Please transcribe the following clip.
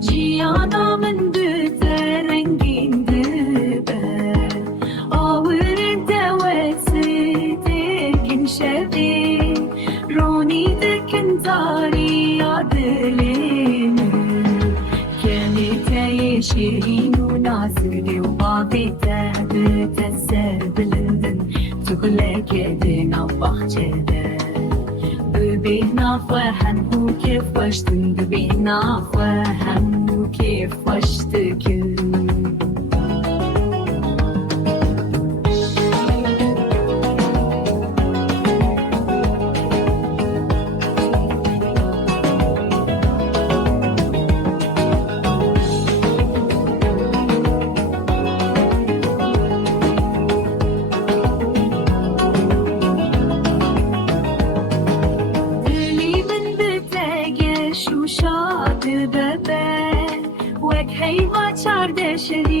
Ciyana min düte rengin dibe Ağır devesi tekin şevi Roni dikin tariya dilini Kelite şirin u nazili u babite Büteser bilindin Tügle kedina bahçede بينا فهم وكيف واشتن بينا فهم وكيف واشتكي شاد ببه وک هیوا چارده شری